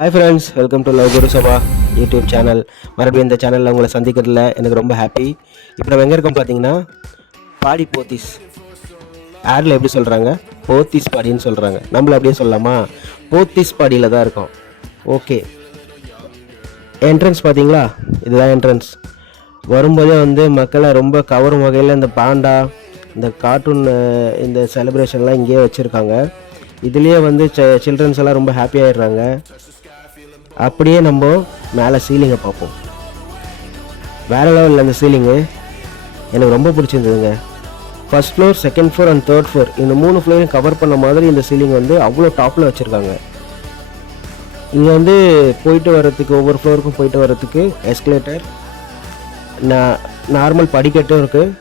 Hi friends, welcome to love Guru Sabha YouTube channel. மறுபடியும் இந்த சேனலில் உங்களை சந்திக்கிறதுல எனக்கு ரொம்ப ஹாப்பி. இப்போ நம்ம எங்கே இருக்கோம் பார்த்தீங்கன்னா, பாடி போத்தீஸ். ஆடில் எப்படி சொல்கிறாங்க, போத்தீஸ் பாடின்னு சொல்கிறாங்க. நம்மள அப்படியே சொல்லலாமா, போத்தீஸ் பாடியில் தான் இருக்கோம். ஓகே, என்ட்ரன்ஸ் பார்த்தீங்களா, இதுதான் என்ட்ரன்ஸ். வரும்போதே மக்களை ரொம்ப கவரும் வகையில் இந்த பாண்டா, இந்த கார்ட்டூன், இந்த செலிப்ரேஷன்லாம் இங்கேயே வச்சுருக்காங்க. இதுலேயே சில்ட்ரன்ஸ் எல்லாம் ரொம்ப ஹாப்பி ஆகிடுறாங்க. அப்படியே நம்ம மேலே சீலிங்கை பார்ப்போம். வேறு லெவலில் அந்த சீலிங்கு எனக்கு ரொம்ப பிடிச்சிருந்ததுங்க. First floor, second floor and third floor, இந்த 3 ஃப்ளோரையும் கவர் பண்ண மாதிரி இந்த சீலிங் அவ்வளோ டாப்பில் வச்சுருக்காங்க. இங்கே போயிட்டு வர்றதுக்கு, ஒவ்வொரு ஃப்ளோருக்கும் போயிட்டு வர்றதுக்கு எஸ்கலேட்டர், நார்மல் படிக்கட்டும் இருக்குது.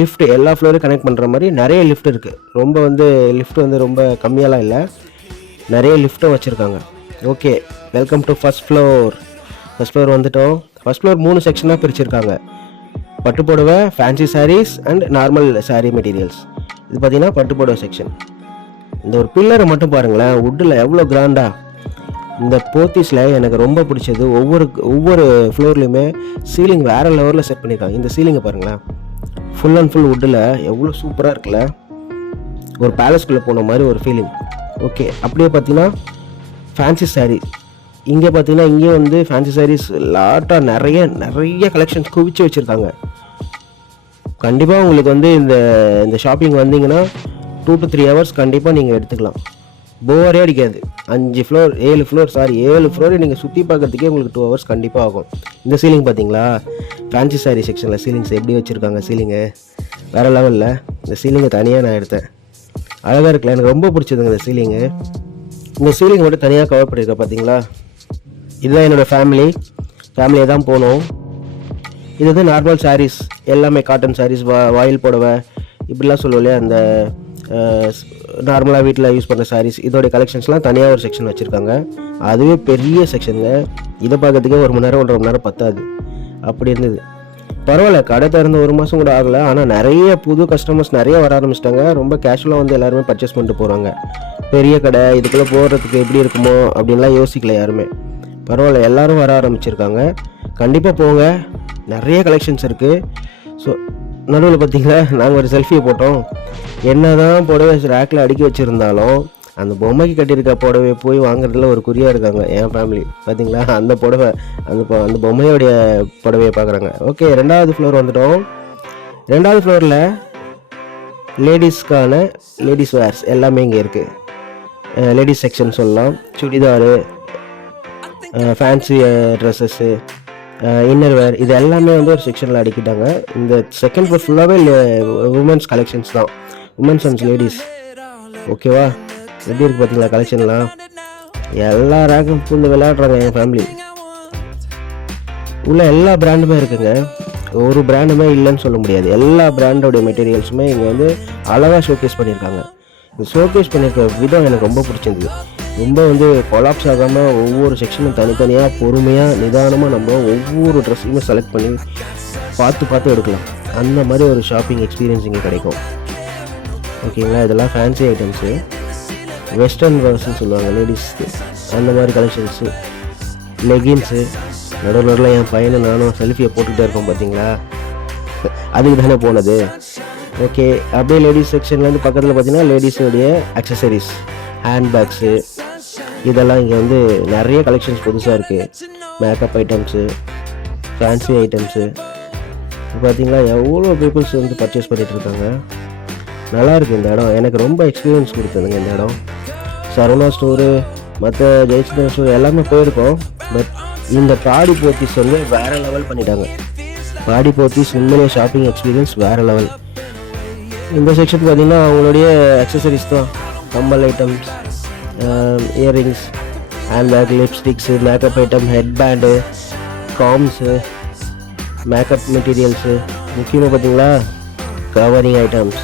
லிஃப்ட் எல்லா ஃப்ளோரையும் கனெக்ட் பண்ணுற மாதிரி நிறைய லிஃப்ட் இருக்குது. ரொம்ப லிஃப்ட் ரொம்ப கம்மியாலாம் இல்லை, நிறைய லிஃப்ட்டும் வச்சுருக்காங்க. Okay, welcome to first floor. First floor வந்துட்டோம். ஃபர்ஸ்ட் ஃப்ளோர் 3 செக்ஷனாக பிரிச்சுருக்காங்க. பட்டு புடவை, fancy saris and normal sari materials. இது பார்த்திங்கன்னா பட்டு புடவை செக்ஷன். இந்த ஒரு பில்லரை மட்டும் பாருங்களேன், வுட்டில் எவ்வளோ கிராண்டாக. இந்த போத்தீஸில் எனக்கு ரொம்ப பிடிச்சது, ஒவ்வொரு ஃப்ளோர்லேயுமே சீலிங் வேறு லெவலில் செட் பண்ணியிருக்காங்க. இந்த சீலிங்கை பாருங்களேன், ஃபுல் அண்ட் ஃபுல் வுட்டில் எவ்வளோ சூப்பராக இருக்குல்ல, ஒரு பேலஸ்குள்ளே போன மாதிரி ஒரு ஃபீலிங். ஓகே, அப்படியே பார்த்தீங்கன்னா ஃபேன்சி சாரீ. இங்கே பார்த்தீங்கன்னா இங்கேயும் ஃபேன்சி சாரீஸ் லாட்டாக நிறைய கலெக்ஷன்ஸ் குவிச்சு வச்சுருக்காங்க. கண்டிப்பாக உங்களுக்கு இந்த ஷாப்பிங் வந்தீங்கன்னா 2 to 3 hours கண்டிப்பாக நீங்கள் எடுத்துக்கலாம். போரே அடிக்காது. 7 ஃப்ளோரை நீங்கள் சுற்றி பார்க்கறதுக்கே உங்களுக்கு 2 hours கண்டிப்பாக ஆகும். இந்த சீலிங் பார்த்தீங்களா, ஃபேன்சி சாரீ செக்ஷனில் சீலிங்ஸ் எப்படி வச்சுருக்காங்க. சீலிங்கு வேறு லெவலில். இந்த சீலிங்கை தனியாக நான் எடுத்தேன். அழகாக இருக்குல்ல, எனக்கு ரொம்ப பிடிச்சதுங்க இந்த சீலிங்கு. இந்த சீலிங் மட்டும் தனியாக கவர் பண்ணியிருக்கேன் பார்த்தீங்களா. இதுதான் என்னோடய ஃபேமிலியை தான் போனோம். இது நார்மல் சாரீஸ், எல்லாமே காட்டன் சாரீஸ், வாயில் புடவை இப்படிலாம் சொல்லுவோம் இல்லையா, அந்த நார்மலாக வீட்டில் யூஸ் பண்ணுற சாரீஸ். இதோடைய கலெக்ஷன்ஸ்லாம் தனியாக ஒரு செக்ஷன் வச்சுருக்காங்க. அதுவே பெரிய செக்ஷனுங்க. இதை பார்க்கறதுக்கே 1 மணி நேரம் 1.5 மணி நேரம் பத்தாது, அப்படி இருந்தது. பரவாயில்ல, கடை திறந்து 1 மாதம் கூட ஆகலை, ஆனால் நிறைய புது கஸ்டமர்ஸ் நிறைய வர ஆரம்பிச்சிட்டாங்க. ரொம்ப கேஷுவலாக எல்லாருமே பர்ச்சேஸ் பண்ணிட்டு போகிறாங்க. பெரிய கடை, இதுக்குள்ளே போகிறதுக்கு எப்படி இருக்குமோ அப்படின்லாம் யோசிக்கல யாருமே. பரவாயில்ல, எல்லோரும் வர ஆரம்பிச்சிருக்காங்க. கண்டிப்பாக போங்க, நிறைய கலெக்ஷன்ஸ் இருக்குது. ஸோ நடுவில் பார்த்தீங்களா, நாங்கள் ஒரு செல்ஃபியை போட்டோம். என்ன தான் புடவை ரேக்கில் அடுக்கி வச்சுருந்தாலும் அந்த பொம்மைக்கு கட்டியிருக்க புடவையை போய் வாங்குறதுல ஒரு குறியாக இருக்காங்க என் ஃபேமிலி. பார்த்தீங்களா, அந்த புடவை, அந்த பொம்மையோடைய புடவையை பார்க்குறாங்க. ஓகே, 2வது ஃப்ளோர் வந்துட்டோம். 2வது ஃப்ளோரில் லேடிஸ்க்கான லேடிஸ் வேர்ஸ் எல்லாமே இங்கே இருக்குது. லேடிஸ் செக்ஷன் சொல்லலாம். Churidar, fancy dresses, inner wear, இது எல்லாமே ஒரு செக்ஷனில் அடிக்கிட்டாங்க. இந்த செகண்ட் ஃப்ளோர் ஃபுல்லாகவே உமன்ஸ் கலெக்ஷன்ஸ் தான், உமன்ஸ் அண்ட் லேடிஸ். ஓகேவா, எப்படி இருக்குது பார்த்தீங்களா கலெக்ஷன்லாம். எல்லா ரேக்கும் பூந்து விளையாடுறாங்க என் ஃபேமிலி. உள்ள எல்லா பிராண்டுமே இருக்குங்க, ஒரு பிராண்டுமே இல்லைன்னு சொல்ல முடியாது. எல்லா பிராண்டோடைய மெட்டீரியல்ஸுமே இங்கே அழகாக ஷோகேஸ் பண்ணியிருக்காங்க. இந்த ஷோகேஸ் பண்ணியிருக்க விதம் எனக்கு ரொம்ப பிடிச்சிருந்தது. ரொம்ப கொலாப்ஸ் ஆகாமல் ஒவ்வொரு செக்ஷனும் தனித்தனியாக பொறுமையாக நிதானமாக நம்ம ஒவ்வொரு ட்ரெஸ்ஸையுமே செலக்ட் பண்ணி பார்த்து எடுக்கலாம். அந்த மாதிரி ஒரு ஷாப்பிங் எக்ஸ்பீரியன்ஸ் இங்கே கிடைக்கும். ஓகேங்களா, இதெல்லாம் ஃபேன்சி ஐட்டம்ஸு, வெஸ்டர்ன் வேர்ஸ்ன்னு சொல்லுவாங்க லேடிஸ்க்கு, அந்த மாதிரி கலெக்ஷன்ஸு, லெகின்ஸு. நடுவில் என் பையனை நானும் செல்ஃபியை போட்டுகிட்டே இருக்கோம் பார்த்தீங்களா, அதுக்கு தானே போனது. ஓகே, அப்படியே லேடிஸ் செக்ஷன்லேருந்து பக்கத்தில் பார்த்தீங்கன்னா லேடிஸோடைய அக்சசரிஸ், ஹேண்ட்பேக்ஸு, இதெல்லாம் இங்கே நிறைய கலெக்ஷன்ஸ் புதுசாக இருக்குது. Makeup items, fancy items. பார்த்தீங்களா, எவ்வளோ பீப்புள்ஸ் பர்ச்சேஸ் பண்ணிகிட்டு இருக்காங்க. நல்லாயிருக்கு இந்த இடம். எனக்கு ரொம்ப எக்ஸ்பீரியன்ஸ் கொடுத்ததுங்க இந்த இடம். சரவணா ஸ்டோரு, மற்ற ஜெயச்சந்திரன் ஸ்டோர் எல்லாமே போயிருக்கோம். பட் இந்த பாடி போத்தீஸ் வேறு லெவல் பண்ணிட்டாங்க. பாடி போத்தீஸ் உண்மையிலே ஷாப்பிங் எக்ஸ்பீரியன்ஸ் வேறு லெவல். இந்த செக்ஷன் பார்த்திங்கன்னா அவங்களுடைய அக்சசரிஸ் தான், கம்பல் items, earrings, handbag, lipsticks, makeup item, head band, combs, makeup materials, முக்கியமாக பார்த்திங்களா கவரிங் ஐட்டம்ஸ்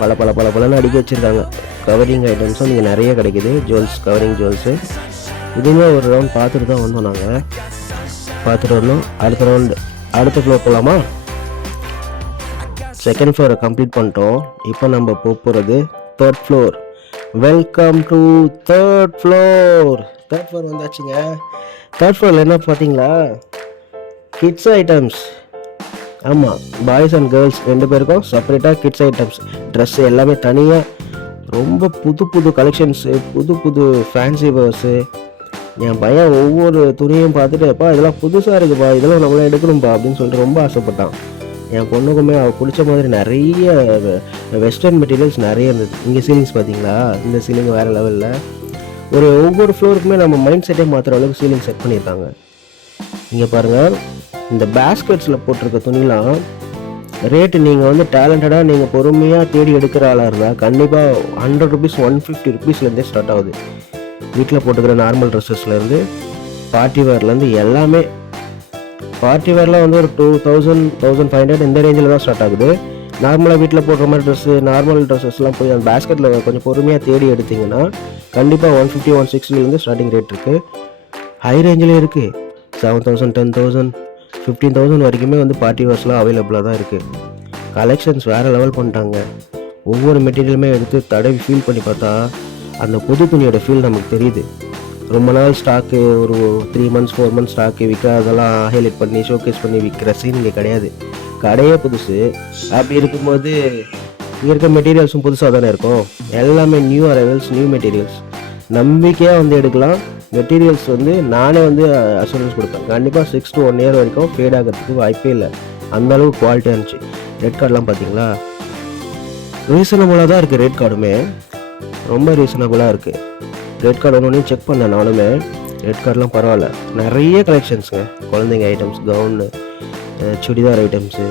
பல அடுக்கி வச்சுருக்காங்க. கவரிங் ஐட்டம்ஸும் இங்கே நிறைய கிடைக்கிது. Jewels, covering jewels. இதுவுமே ஒரு ரவுண்ட் பார்த்துட்டு தான் வந்தோம். நாங்கள் பார்த்துட்டு வந்தோம். அடுத்த ஃப்ளோர் போகலாமா. செகண்ட் ஃப்ளோரை கம்ப்ளீட் பண்ணிட்டோம். இப்போ நம்ம போகிறது 3rd floor. Welcome to 3rd floor. Third floor வந்தாச்சுங்க. தேர்ட் ஃப்ளோரில் என்ன பார்த்தீங்களா, கிட்ஸ் ஐட்டம்ஸ். ஆமாம், பாய்ஸ் அண்ட் கேர்ள்ஸ் 2 பேருக்கும் செப்பரேட்டாக கிட்ஸ் ஐட்டம்ஸ், ட்ரெஸ்ஸு எல்லாமே தனியாக. ரொம்ப புது புது கலெக்ஷன்ஸு, புது புது ஃபேன்சி வேர்ஸு. என் பையன் ஒவ்வொரு துணியும் பார்த்துட்டு, அப்பா இதெல்லாம் புதுசாக இருக்குப்பா, இதெல்லாம் நம்மளாம் எடுக்கணும்ப்பா அப்படின்னு சொல்லிட்டு ரொம்ப ஆசைப்பட்டான். என் பொண்ணுக்குமே அவள் பிடிச்ச மாதிரி நிறைய வெஸ்டர்ன் மெட்டீரியல்ஸ் நிறைய இருந்தது. இங்கே சீலிங்ஸ் பார்த்தீங்களா, இந்த சீலிங் வேறு லெவலில். ஒவ்வொரு ஃப்ளோருக்குமே நம்ம மைண்ட் செட்டே மாற்றுற அளவுக்கு சீலிங் செட் பண்ணியிருக்காங்க. இங்கே பாருங்கள், இந்த பேஸ்கெட்ஸில் போட்டிருக்க துணிலாம் ரேட்டு நீங்கள் வந்து டேலண்டடாக நீங்கள் பொறுமையாக தேடி எடுக்கிற ஆளாக இருந்தால் கண்டிப்பாக 100 ருபீஸ் 150 ருபீஸ்லேருந்தே ஸ்டார்ட் ஆகுது. வீட்டில் போட்டுக்கிற நார்மல் ட்ரெஸ்ஸஸ்லேருந்து பார்ட்டி வேர்லேருந்து எல்லாமே. பார்ட்டி வேர்லாம் வந்து ஒரு 2000 1500 இந்த ரேஞ்சில் தான் ஸ்டார்ட் ஆகுது. நார்மலாக வீட்டில் போடுற மாதிரி ட்ரெஸ்ஸு, நார்மல் ட்ரெஸ்ஸஸ்லாம் போய் அந்த பேஸ்கெட்டில் கொஞ்சம் பொறுமையாக தேடி எடுத்திங்கன்னா கண்டிப்பாக 150 160லேருந்து ஸ்டார்டிங் ரேட் இருக்குது. ஹை ரேஞ்சில் இருக்குது. 7000 10,000 15,000 வரைக்குமே வந்து பார்ட்டி வேர்ஸ்லாம் அவைலபிளாக தான் இருக்குது. கலெக்ஷன்ஸ் வேறு லெவல் பண்ணிட்டாங்க. ஒவ்வொரு மெட்டீரியலுமே எடுத்து தடவி ஃபீல் பண்ணி பார்த்தா அந்த புது துணியோட ஃபீல் நமக்கு தெரியுது. ரொம்ப நாள் ஸ்டாக்கு, ஒரு 3 months 4 months ஸ்டாக்கு விற்காதெல்லாம் ஹைலைட் பண்ணி ஷோகேஸ் பண்ணி விற்கிற சீன் இங்கே கிடையாது. கடையே புதுசு. அப்படி இருக்கும்போது இங்கே இருக்க மெட்டீரியல்ஸும் புதுசாக தானே இருக்கும். எல்லாமே நியூ அரைவல்ஸ், நியூ மெட்டீரியல்ஸ். நம்பிக்கையாக வந்து எடுக்கலாம். மெட்டீரியல்ஸ் வந்து நானே வந்து அசூரன்ஸ் கொடுப்பேன், கண்டிப்பாக 6 to 1 year வரைக்கும் ஃபேட் ஆகிறதுக்கு வாய்ப்பே இல்லை. அந்தளவுக்கு குவாலிட்டியாக இருந்துச்சு. ரெட் கார்டெலாம் பார்த்தீங்களா, ரீசனபுளாக தான் இருக்குது. ரெட் கார்டுமே ரொம்ப ரீசனபுளாக இருக்குது. ரெட் கார்டு ஒன்று செக் பண்ணேன் நானுமே. ரெட் கார்டெலாம் பரவாயில்ல. நிறைய கலெக்ஷன்ஸுங்க. குழந்தைங்க ஐட்டம்ஸ், கவுனு, சுடிதார் ஐட்டம்ஸு,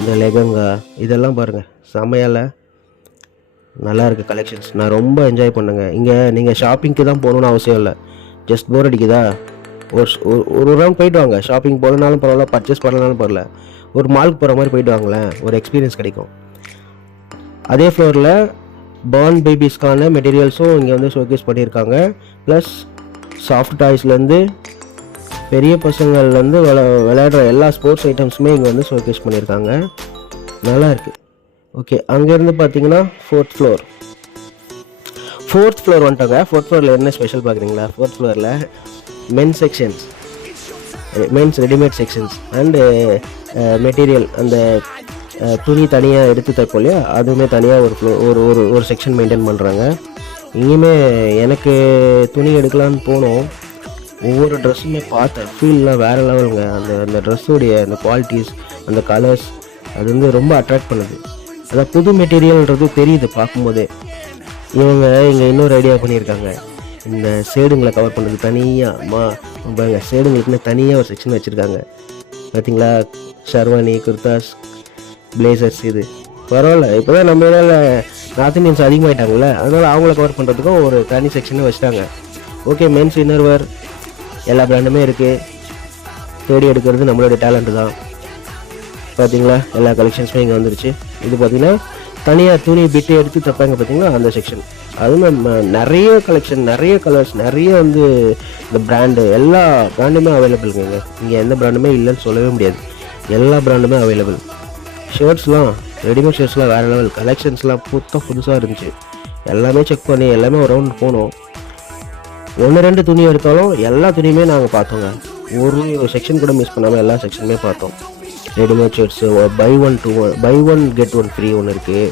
இந்த லெகங்கா, இதெல்லாம் பாருங்கள் செம்மையால் நல்லா இருக்குது கலெக்ஷன்ஸ். நான் ரொம்ப என்ஜாய் பண்ணுங்க. இங்கே நீங்கள் ஷாப்பிங்க்கு தான் போகணுன்னு அவசியம் இல்லை. ஜஸ்ட் போர் அடிக்குதா, ஒரு ரவுண்ட் போயிட்டு வாங்க. ஷாப்பிங் போகலனாலும் பரவாயில்ல, பர்ச்சேஸ் பண்ணலனாலும் பரவாயில்ல, ஒரு மாலுக்கு போகிற மாதிரி போயிட்டு வாங்களேன், ஒரு எக்ஸ்பீரியன்ஸ் கிடைக்கும். அதே ஃப்ளோரில் பார்ன் பேபிஸ்க்கான மெட்டீரியல்ஸும் இங்கே வந்து ஷோகேஸ் பண்ணியிருக்காங்க. ப்ளஸ் சாஃப்ட் டாய்ஸ்லேருந்து பெரிய பசங்கள்லேருந்து விளையாடுற எல்லா ஸ்போர்ட்ஸ் ஐட்டம்ஸுமே இங்கே வந்து ஷோகேஸ் பண்ணியிருக்காங்க. நல்லா இருக்குது. ஓகே, அங்கேருந்து பார்த்தீங்கன்னா ஃபோர்த் ஃப்ளோர் வந்துட்டாங்க. ஃபோர்த் ஃப்ளோரில் என்ன ஸ்பெஷல் பார்க்குறீங்களா? ஃபோர்த் ஃப்ளோரில் men's sections, men's readymade sections and material, அந்த துணி தனியாக எடுத்து தைப்போம் இல்லையா, அதுவுமே தனியாக ஒரு செக்ஷன் மெயின்டைன் பண்ணுறாங்க. இங்கேயுமே எனக்கு துணி எடுக்கலான்னு போனோம். ஒவ்வொரு ட்ரெஸ்ஸுமே பார்த்தேன், ஃபீல்லாம் வேறு லெவலுங்க. அந்த ட்ரெஸ்ஸுடைய அந்த குவாலிட்டிஸ், அந்த கலர்ஸ், அது வந்து ரொம்ப அட்ராக்ட் பண்ணுது. அதான் புது மெட்டீரியல்ன்றது தெரியுது பார்க்கும்போதே. இவங்க இங்கே இன்னொரு ஐடியா பண்ணியிருக்காங்க. இந்த சேடுங்களை கவர் பண்ணுறது தனியாக பாருங்க, சேடுங்களுக்குன்னு தனியாக ஒரு செக்ஷன் வச்சுருக்காங்க பார்த்தீங்களா. ஷர்வானி, குர்தாஸ், பிளேசர்ஸ், இது பரவாயில்ல. இப்போ தான் நம்ம இதில் நார்த் இந்தியன்ஸ் அதிகமாகிட்டாங்கல்ல, அதனால் அவங்கள கவர் பண்ணுறதுக்கும் ஒரு தனி செக்ஷனே வச்சுட்டாங்க. ஓகே, மென்ஸ் இன்னர்வேர் எல்லா பிராண்டுமே இருக்குது. தேடி எடுக்கிறது நம்மளுடைய டேலண்ட்டு தான். பார்த்தீங்களா, எல்லா கலெக்ஷன்ஸுமே இங்கே வந்துருச்சு. இது பார்த்தீங்கன்னா தனியாக துணி பிட்டு எடுத்து தைப்பாங்க பார்த்தீங்களா, அந்த செக்ஷன். அதுவும் நிறைய கலெக்ஷன், நிறைய கலர்ஸ், நிறைய வந்து இந்த பிராண்டு, எல்லா பிராண்டுமே அவைலபிள்ங்க. இங்கே எந்த பிராண்டுமே இல்லைன்னு சொல்லவே முடியாது. எல்லா பிராண்டுமே அவைலபிள். ஷர்ட்ஸ்லாம், ரெடிமேட் ஷர்ட்ஸ்லாம் வேறு லெவல். கலெக்ஷன்ஸ்லாம் புதுசாக இருந்துச்சு. எல்லாமே செக் பண்ணி எல்லாமே ஒரு ரவுண்ட் போனோம். 1-2 துணி எடுத்தாலும் எல்லா துணியுமே நாங்கள் பார்த்தோங்க. ஒரு செக்ஷன் கூட மிஸ் பண்ணாமல் எல்லா செக்ஷனுமே பார்த்தோம். Readymade shirts buy one get one free ஒன்று இருக்குது.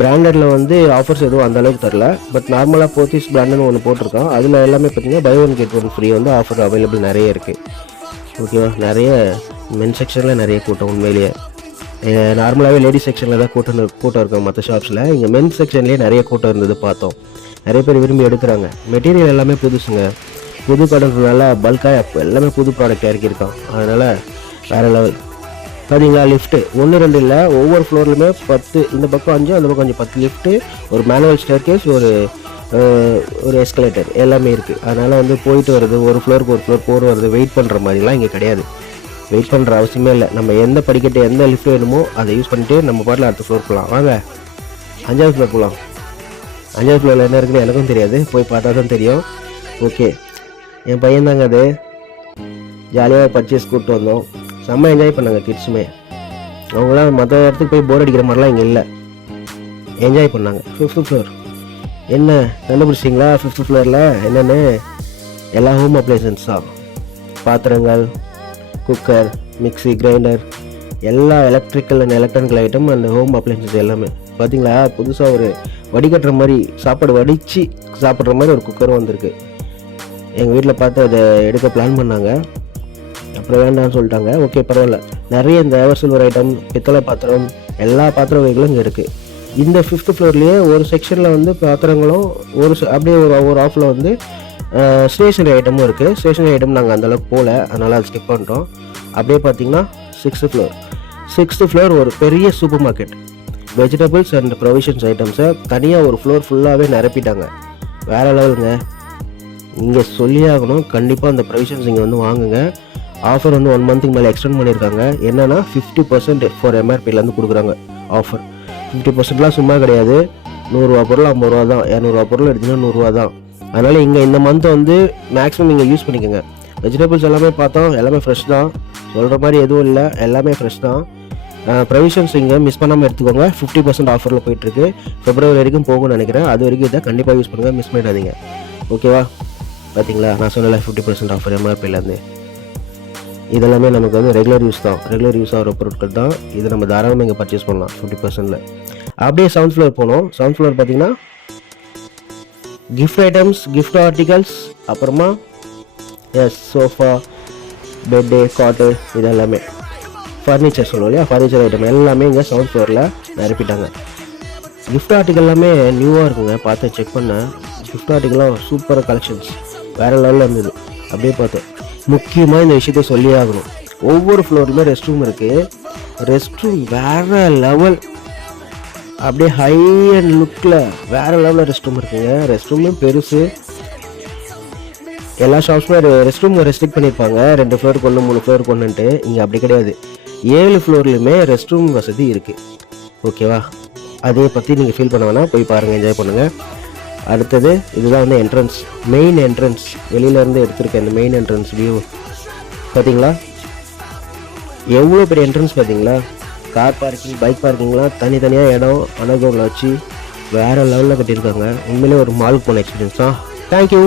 பிராண்டடில் வந்து ஆஃபர்ஸ் எதுவும் அந்த அளவுக்கு தரல. பட் நார்மலாக போத்தீஸ் பிராண்டுன்னு ஒன்று போட்டிருக்கோம். அதில் எல்லாமே பார்த்தீங்கன்னா buy one get one free வந்து ஆஃபர் அவைலபிள் நிறைய இருக்குது. ஓகேவா, நிறைய மென் செக்ஷனில் நிறைய கூட்டம். உண்மையிலேயே நார்மலாகவே லேடிஸ் செக்ஷனில் தான் கூட்டம் இருக்கும் மற்ற ஷாப்ஸில். இங்கே மென்ஸ் செக்ஷன்லேயே நிறைய கூட்டம் இருந்தது பார்த்தோம். நிறைய பேர் விரும்பி எடுக்கிறாங்க. மெட்டீரியல் எல்லாமே புதுசுங்க. புது ப்ராடக்ட்னால பல்காக எல்லாமே புது ப்ராடக்ட் இறக்கியிருக்கான். அதனால் வேறு லெவல். பார்த்தீங்களா, லிஃப்ட்டு 1-2 இல்லை, ஒவ்வொரு ஃப்ளோர்லையுமே 10, இந்த பக்கம் 5, அந்த பக்கம் 5, 10 லிஃப்ட்டு, ஒரு மேனுவல் ஸ்டேர்கேஸ், ஒரு எஸ்கலேட்டர் எல்லாமே இருக்குது. அதனால் வந்து போயிட்டு வருது, ஒரு ஃப்ளோருக்கு ஒரு ஃப்ளோர் போர் வருது, வெயிட் பண்ணுற மாதிரிலாம் இங்கே கிடையாது. வெயிட் பண்ணுற அவசியமே இல்லை. நம்ம எந்த படிக்கட்டு, எந்த லிஃப்ட் வேணுமோ அதை யூஸ் பண்ணிட்டு நம்ம பாட்டில் அடுத்த ஃப்ளோர் போகலாம். வாங்க 5வது ஃப்ளோர் போகலாம். 5வது ஃப்ளோரில் என்ன இருக்குன்னு எனக்கும் தெரியாது, போய் பார்த்தா தான் தெரியும். ஓகே, என் பையன் தாங்க அது. ஜாலியாக பர்ச்சேஸ் கூப்பிட்டு வந்தோம். செம்ம என்ஜாய் பண்ணாங்க கிட்ஸுமே. அவங்களாம் மற்ற இடத்துக்கு போய் போர் அடிக்கிற மாதிரிலாம் இங்கே இல்லை, என்ஜாய் பண்ணாங்க. 5th ஃப்ளோர் என்ன கண்டுபிடிச்சிங்களா? 5th ஃப்ளோரில் என்னென்னு? எல்லா ஹோம் அப்ளைசன்ஸ் தான். பாத்திரங்கள், குக்கர், மிக்சி, கிரைண்டர், எல்லா electrical and electronical item and home appliances எல்லாமே. பார்த்தீங்களா, புதுசாக ஒரு வடிகட்டுற மாதிரி, சாப்பாடு வடித்து சாப்பிட்ற மாதிரி ஒரு குக்கரும் வந்திருக்கு. எங்கள் வீட்டில் பார்த்து அதை எடுக்க பிளான் பண்ணாங்க, அப்புறம் வேண்டாம்னு சொல்லிட்டாங்க. ஓகே, பரவாயில்ல. நிறைய இந்த எவர் சில்வர் ஐட்டம், பித்தளை பாத்திரம், எல்லா பாத்திர வகைகளும் இங்கே இருக்குது. இந்த 5th ஃப்ளோர்லேயே ஒரு செக்ஷனில் வந்து பாத்திரங்களும் அப்படியே ஒரு ஆஃபில் வந்து ஸ்டேஷனரி ஐட்டமும் இருக்குது. ஸ்டேஷனரி ஐட்டம் நாங்கள் அந்தளவுக்கு போகல, அதனால் அதை ஸ்கிப் பண்ணிட்டோம். அப்படியே பார்த்தீங்கன்னா 6th ஃப்ளோர் ஒரு பெரிய supermarket. Vegetables and provisions ஐட்டம்ஸை தனியாக ஒரு ஃப்ளோர் ஃபுல்லாகவே நிரப்பிட்டாங்க. வேறு லெவலுங்க. இங்கே சொல்லியே ஆகணும், கண்டிப்பாக அந்த ப்ரொவிஷன்ஸ் இங்கே வந்து வாங்குங்க. ஆஃபர் வந்து 1 மந்த்துக்கு மேலே எக்ஸ்டெண்ட் பண்ணியிருக்காங்க. என்னென்னா 50% ஃபார் எம்ஆர்பிலேருந்து கொடுக்குறாங்க ஆஃபர். 50%லாம் சும்மா கிடையாது. 100 ரூபா பொருள் 50 ரூபா தான், 200 ரூபா பொருள் எடுத்திங்கன்னா 100 ரூபா தான். அதனால் இங்கே இந்த மந்த்தை வந்து மேக்ஸிமம் நீங்கள் யூஸ் பண்ணிக்கோங்க. வெஜிடபிள்ஸ் எல்லாமே பார்த்தோம், எல்லாமே ஃப்ரெஷ் தான், சொல்கிற மாதிரி எதுவும் இல்லை, எல்லாமே ஃப்ரெஷ் தான். ப்ரொவிஷன்ஸ் இங்கே மிஸ் பண்ணாமல் எடுத்துக்கோங்க. 50% ஆஃபரில் போயிட்டுருக்கு. February வரைக்கும் போகும்னு நினைக்கிறேன். அது வரைக்கும் இதை கண்டிப்பாக யூஸ் பண்ணுங்கள், மிஸ் பண்ணிடாதீங்க. ஓகேவா? பார்த்தீங்களா, நான் சொன்னல 50% ஆஃபர் எம்ஆர்பிலேருந்து. இதெல்லாமே நமக்கு வந்து ரெகுலர் யூஸ் தான், ரெகுலர் யூஸ் ஆகிற பொருட்கள் தான். இது நம்ம தாராளமாக இங்கே பர்ச்சேஸ் பண்ணலாம் 50%. அப்படியே 7th ஃப்ளோர் போனோம். 7th ஃப்ளோர் பார்த்தீங்கன்னா கிஃப்ட் ஐட்டம்ஸ், கிஃப்ட் ஆர்டிகல்ஸ், அப்புறமா சோஃபா, பெட்டு, காட்டு, இது எல்லாமே ஃபர்னிச்சர் சொல்லுவோம் இல்லையா, ஃபர்னிச்சர் ஐட்டம் எல்லாமே இங்கே 7th ஃப்ளோரில் நிரப்பிட்டாங்க. கிஃப்ட் ஆர்டிகல் எல்லாமே நியூவாக இருக்குங்க, பார்த்து செக் பண்ணேன். கிஃப்ட் ஆர்டிகல்லாம் சூப்பராக கலெக்ஷன்ஸ் வேறு லெவலில் இருந்தது. அப்படியே பார்த்தேன். முக்கியமாக இந்த விஷயத்த சொல்லியே ஆகணும், ஒவ்வொரு ஃப்ளோருமே ரெஸ்ட் ரூம் இருக்குது. ரெஸ்ட் ரூம் வேறு லெவல், அப்படியே ஹை அண்ட் லுக்கில் வேறு லெவலில் ரெஸ்ட் ரூம் இருக்குங்க. ரெஸ்ட் ரூம்லேயும் பெருசு. எல்லா ஷாப்ஸுமே ரெஸ்ட் ரூம் ரெஸ்ட்ரிக்ட் பண்ணியிருப்பாங்க, 2 ஃப்ளோருக்கு 1, 3 ஃப்ளோருக்கு 1ன்ட்டு. இங்கே அப்படி கிடையாது, 7 ஃப்ளோர்லையுமே ரெஸ்ட் ரூம் வசதி இருக்குது. ஓகேவா? அதை பற்றி நீங்கள் ஃபீல் பண்ண வேணாம், போய் பாருங்கள், என்ஜாய் பண்ணுங்கள். அடுத்தது இதுதான் வந்து என்ட்ரன்ஸ், மெயின் என்ட்ரன்ஸ். வெளியிலேருந்து எடுத்திருக்கேன் இந்த மெயின் என்ட்ரன்ஸ் வியூ. பார்த்தீங்களா எவ்வளோ பெரிய என்ட்ரன்ஸ்? பார்த்தீங்களா, கார் பார்க்கிங், பைக் பார்க்கிங்லாம் தனித்தனியாக இடம் அண்டர் கிரவுண்டில் வச்சு வேறு லெவலில் கட்டியிருக்காங்க. உண்மையிலே ஒரு மாலுக்கு போன எக்ஸ்பீரியன்ஸ் தான். தேங்க்யூ.